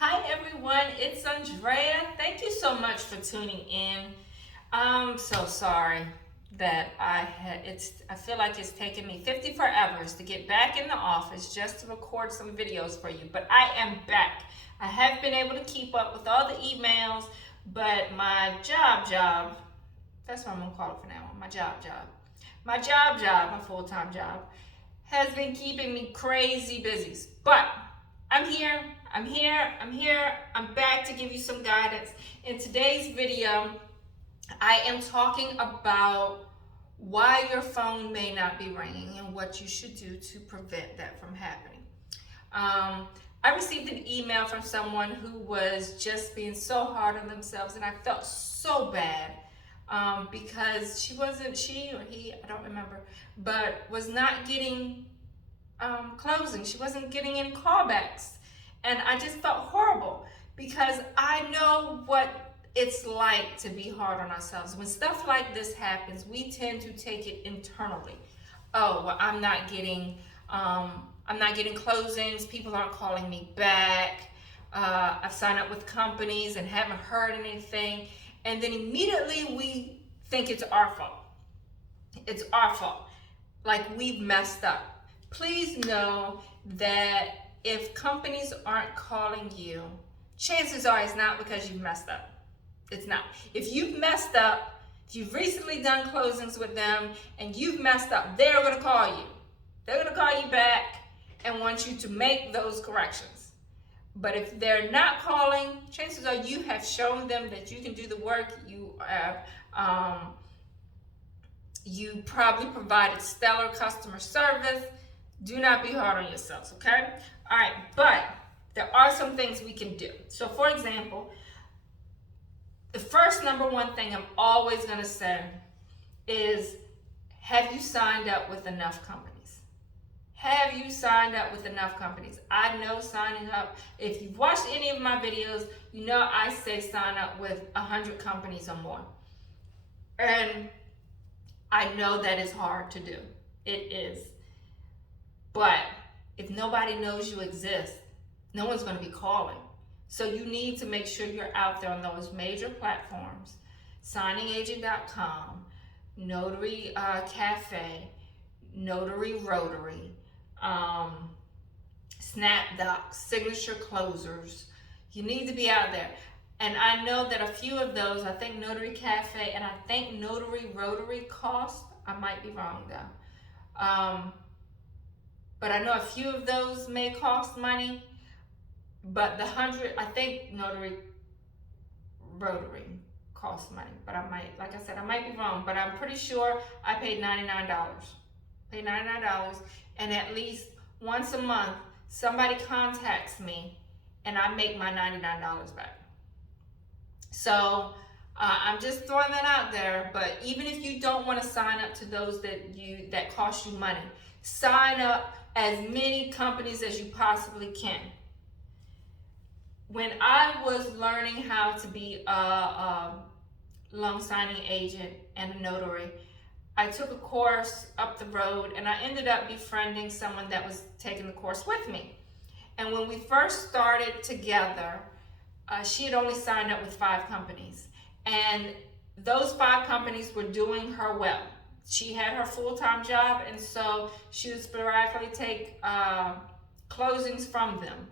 Hi everyone, it's Andrea. Thank you so much for tuning in. I'm so sorry that I feel like it's taken me 54 hours to get back in the office just to record some videos for you, but I am back. I have been able to keep up with all the emails, but my job, that's what I'm gonna call it for now, my full-time job, has been keeping me crazy busy. But I'm here, I'm back to give you some guidance. In today's video, I am talking about why your phone may not be ringing and what you should do to prevent that from happening. I received an email from someone who was just being so hard on themselves, and I felt so bad because she or he, I don't remember, but was not getting closing. She wasn't getting any callbacks. And I just felt horrible because I know what it's like to be hard on ourselves. When stuff like this happens, we tend to take it internally. Oh, well, I'm not getting closings. People aren't calling me back. I've signed up with companies and haven't heard anything. And then immediately we think it's our fault. It's our fault. Like we've messed up. Please know that if companies aren't calling you, chances are it's not because you've messed up. It's not. If you've messed up, if you've recently done closings with them and you've messed up, they're going to call you. They're going to call you back and want you to make those corrections. But if they're not calling, chances are you have shown them that you can do the work. You probably provided stellar customer service. Do not be hard on yourselves, okay? All right, but there are some things we can do. So for example, the first number one thing I'm always gonna say is, have you signed up with enough companies? Have you signed up with enough companies? I know signing up, if you've watched any of my videos, you know I say sign up with 100 companies or more. And I know that is hard to do. It is. But if nobody knows you exist, no one's going to be calling. So you need to make sure you're out there on those major platforms: signingagent.com, Notary Cafe, Notary Rotary, SnapDocs, Signature Closers. You need to be out there. And I know that a few of those, I think Notary Cafe and I think Notary Rotary cost, I might be wrong though. But I know a few of those may cost money, but I think Notary Rotary costs money, but like I said, I might be wrong, but I'm pretty sure I paid $99. Paid $99, and at least once a month, somebody contacts me and I make my $99 back. So I'm just throwing that out there. But even if you don't want to sign up to those that cost you money, sign up as many companies as you possibly can. When I was learning how to be a loan signing agent and a notary, I took a course up the road and I ended up befriending someone that was taking the course with me. And when we first started together, she had only signed up with 5 companies. And those 5 companies were doing her well. She had her full-time job, and so she would sporadically take closings from them.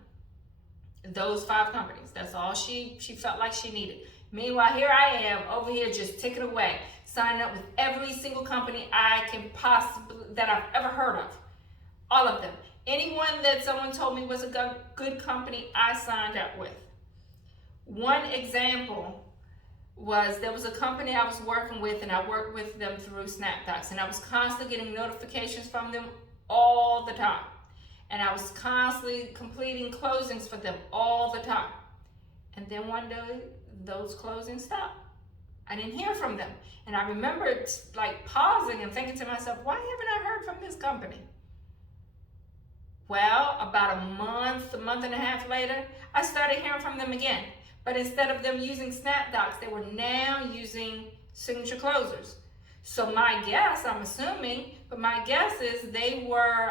Those 5 companies. That's all she felt like she needed. Meanwhile, here I am over here just ticking away, signing up with every single company I can that I've ever heard of. All of them. Anyone that someone told me was a good company, I signed up with. One example was, there was a company I was working with, and I worked with them through SnapDocs, and I was constantly getting notifications from them all the time. And I was constantly completing closings for them all the time. And then one day, those closings stopped. I didn't hear from them. And I remember like pausing and thinking to myself, why haven't I heard from this company? Well, about a month and a half later, I started hearing from them again. But instead of them using SnapDocs, they were now using Signature Closers. So my guess, I'm assuming, but my guess is they were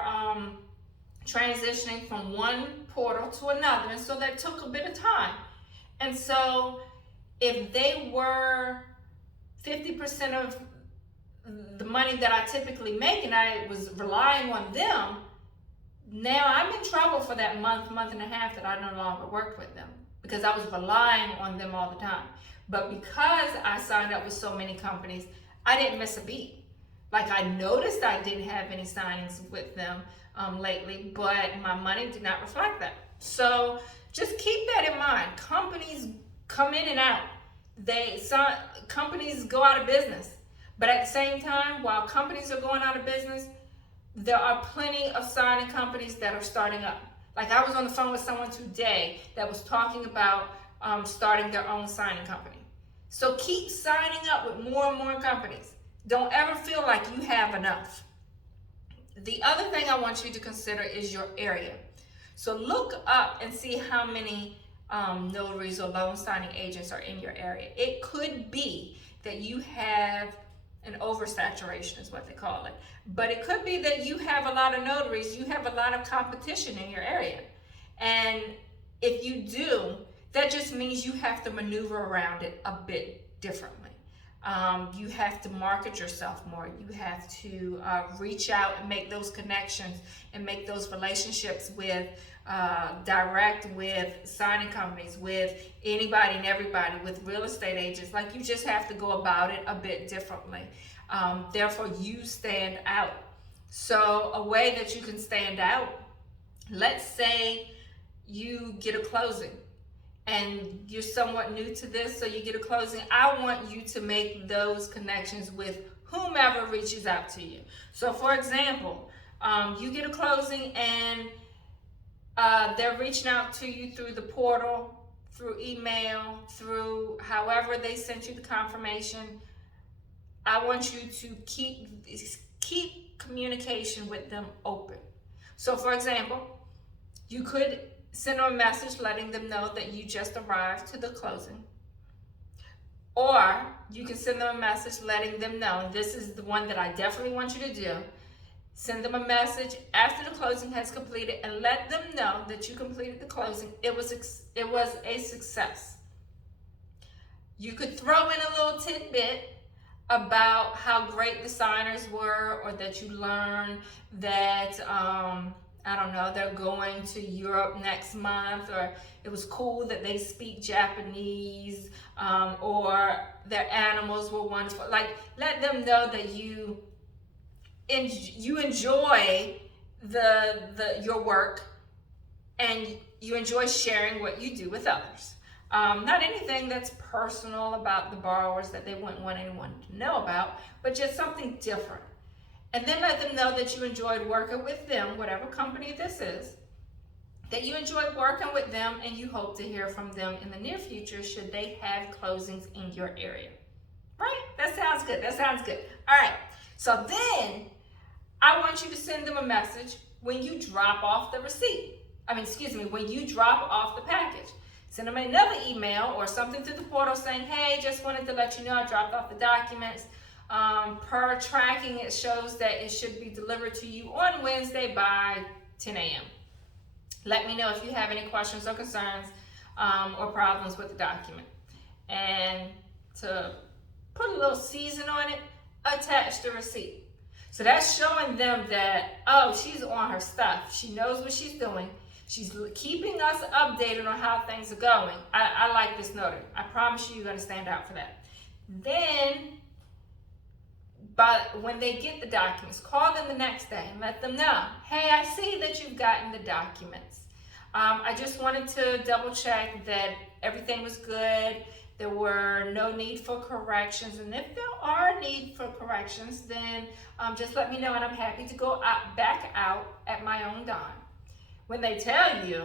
transitioning from one portal to another, and so that took a bit of time. And so if they were 50% of the money that I typically make and I was relying on them, now I'm in trouble for that month and a half that I no longer worked with them, because I was relying on them all the time. But because I signed up with so many companies, I didn't miss a beat. Like, I noticed I didn't have any signings with them lately, but my money did not reflect that. So just keep that in mind. Companies come in and out. Some companies go out of business. But at the same time, while companies are going out of business, there are plenty of signing companies that are starting up. Like, I was on the phone with someone today that was talking about starting their own signing company. So keep signing up with more and more companies. Don't ever feel like you have enough. The other thing I want you to consider is your area. So look up and see how many notaries or loan signing agents are in your area. It could be that you have an oversaturation, is what they call it. But it could be that you have a lot of notaries, you have a lot of competition in your area. And if you do, that just means you have to maneuver around it a bit differently. You have to market yourself more. You have to reach out and make those connections and make those relationships with direct with signing companies, with anybody and everybody, with real estate agents. Like, you just have to go about it a bit differently. Therefore, you stand out. So a way that you can stand out, let's say you get a closing and you're somewhat new to this, so you get a closing. I want you to make those connections with whomever reaches out to you. So for example, you get a closing and they're reaching out to you through the portal, through email, through however they sent you the confirmation. I want you to keep communication with them open. So for example, you could send them a message letting them know that you just arrived to the closing. Or you can send them a message letting them know, this is the one that I definitely want you to do. Send them a message after the closing has completed and let them know that you completed the closing. It was a success. You could throw in a little tidbit about how great the signers were, or that you learned that I don't know, they're going to Europe next month, or it was cool that they speak Japanese, or their animals were wonderful. Like, let them know that you enjoy your work and you enjoy sharing what you do with others. Not anything that's personal about the borrowers that they wouldn't want anyone to know about, but just something different. And then let them know that you enjoyed working with them, whatever company this is, that you enjoyed working with them and you hope to hear from them in the near future should they have closings in your area. Right? That sounds good. That sounds good. All right. So then I want you to send them a message when you drop off the receipt. When you drop off the package. Send them another email or something through the portal saying, hey, just wanted to let you know I dropped off the documents. Per tracking, it shows that it should be delivered to you on Wednesday by 10 a.m. Let me know if you have any questions or concerns or problems with the document. And to put a little season on it, attach the receipt. So that's showing them that, oh, she's on her stuff. She knows what she's doing. She's keeping us updated on how things are going. I like this notary. I promise you, you're going to stand out for that. Then, but when they get the documents, call them the next day and let them know, hey, I see that you've gotten the documents. I just wanted to double check that everything was good. There were no need for corrections. And if there are need for corrections, then just let me know and I'm happy to go back out at my own dime. When they tell you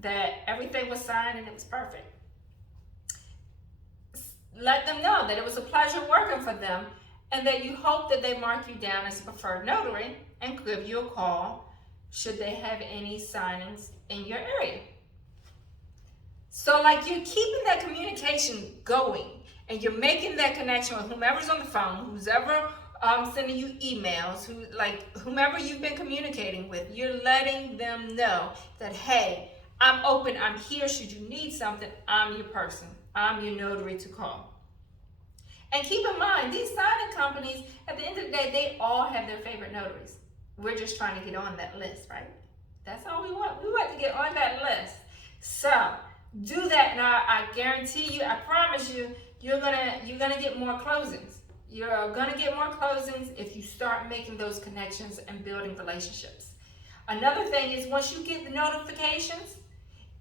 that everything was signed and it was perfect, let them know that it was a pleasure working for them and that you hope that they mark you down as a preferred notary and give you a call should they have any signings in your area. So like, you're keeping that communication going and you're making that connection with whomever's on the phone, sending you emails, whomever you've been communicating with, you're letting them know that, hey, I'm open, I'm here. Should you need something, I'm your person. I'm your notary to call. And keep in mind, these signing companies, at the end of the day, they all have their favorite notaries. We're just trying to get on that list, right? That's all we want. We want to get on that list. So do that, and I guarantee you, I promise you, you're gonna get more closings. You're gonna get more closings if you start making those connections and building relationships. Another thing is, once you get the notifications,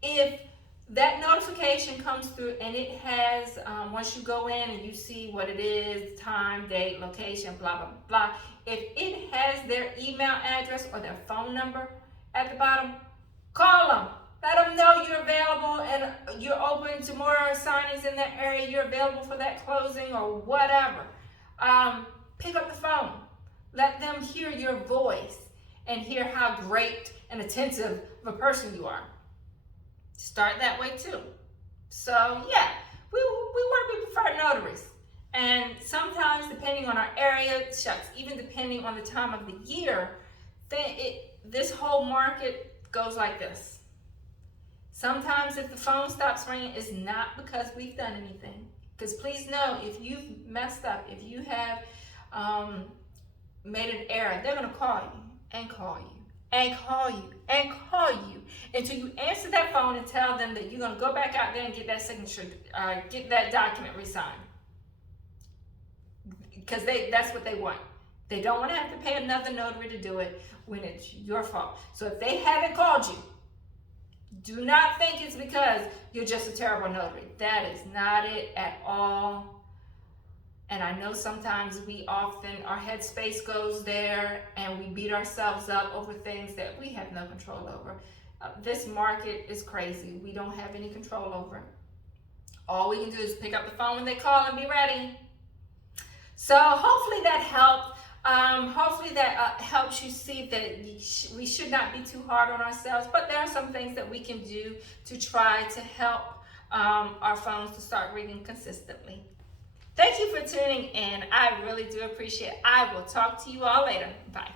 if that notification comes through and it has, once you go in and you see what it is, time, date, location, blah, blah, blah, if it has their email address or their phone number at the bottom, call them. Let them know you're available and you're open to more signings in that area. You're available for that closing or whatever. Pick up the phone. Let them hear your voice and hear how great and attentive of a person you are. Start that way too. So yeah, we want to be preferred notaries. And sometimes, depending on our area, even depending on the time of the year, this whole market goes like this. Sometimes if the phone stops ringing, it's not because we've done anything. Because please know, if you've messed up, if you have made an error, they're going to call you and call you and call you and call you until you answer that phone and tell them that you're going to go back out there and get that signature, get that document re-signed. Because that's what they want. They don't want to have to pay another notary to do it when it's your fault. So if they haven't called you, do not think it's because you're just a terrible notary. That is not it at all. And I know sometimes our headspace goes there and we beat ourselves up over things that we have no control over. This market is crazy. We don't have any control over it. All we can do is pick up the phone when they call and be ready. So hopefully that helped. Hopefully that helps you see that we should not be too hard on ourselves, but there are some things that we can do to try to help our phones to start ringing consistently. Thank you for tuning in. I really do appreciate it. I will talk to you all later. Bye.